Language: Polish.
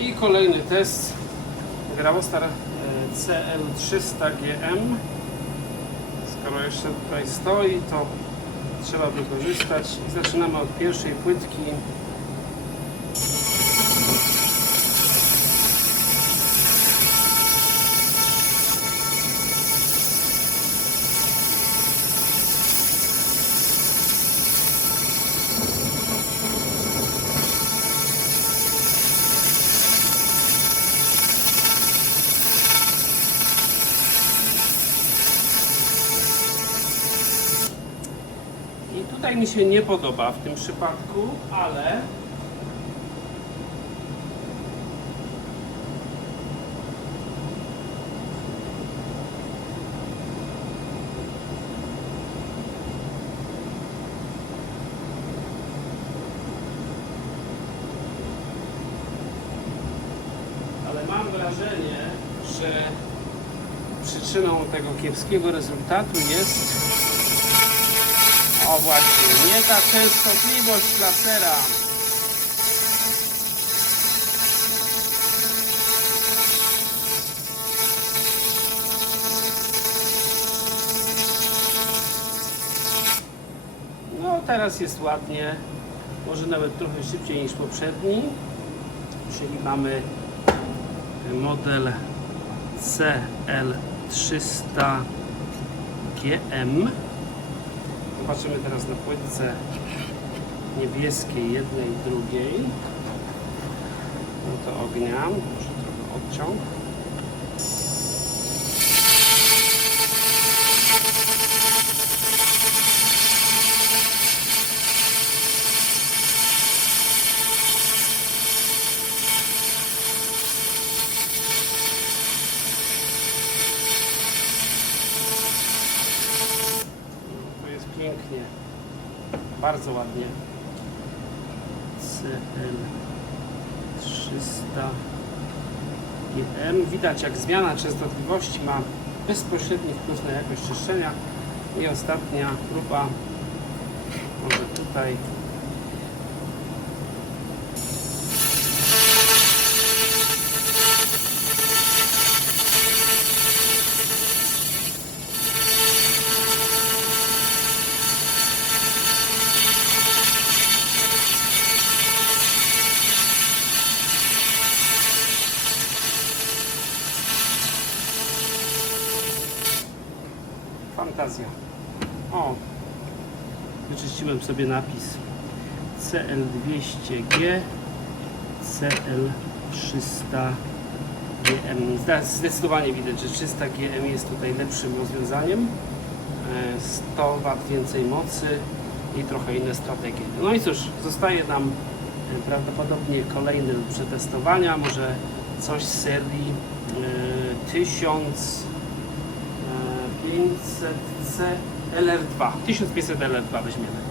I kolejny test Gravostar e, CL300GM. Skoro jeszcze tutaj stoi, to trzeba wykorzystać. Zaczynamy od pierwszej płytki. I tutaj mi się nie podoba w tym przypadku, ale wrażenie, że przyczyną tego kiepskiego rezultatu jest o właśnie, nie ta częstotliwość lasera. No teraz jest ładnie, może nawet trochę szybciej niż poprzedni, czyli mamy model CL300GM. Zobaczymy teraz na płytce niebieskiej, jednej i drugiej. No to ognia, może trochę odciąg. No, to jest pięknie. Bardzo ładnie. CL 300 GM. Widać jak zmiana częstotliwości ma bezpośredni wpływ na jakość czyszczenia. I ostatnia próba. Może tutaj. Fantazja. O, wyczyściłem sobie napis CL200G CL300GM. Zda- Zdecydowanie widać, że 300GM jest tutaj lepszym rozwiązaniem. E, 100 W więcej mocy i trochę inne strategie. No i cóż, zostaje nam e, prawdopodobnie kolejny przetestowania, może coś z serii e, 1000 500C LR2. 1500 LR2 weźmiemy.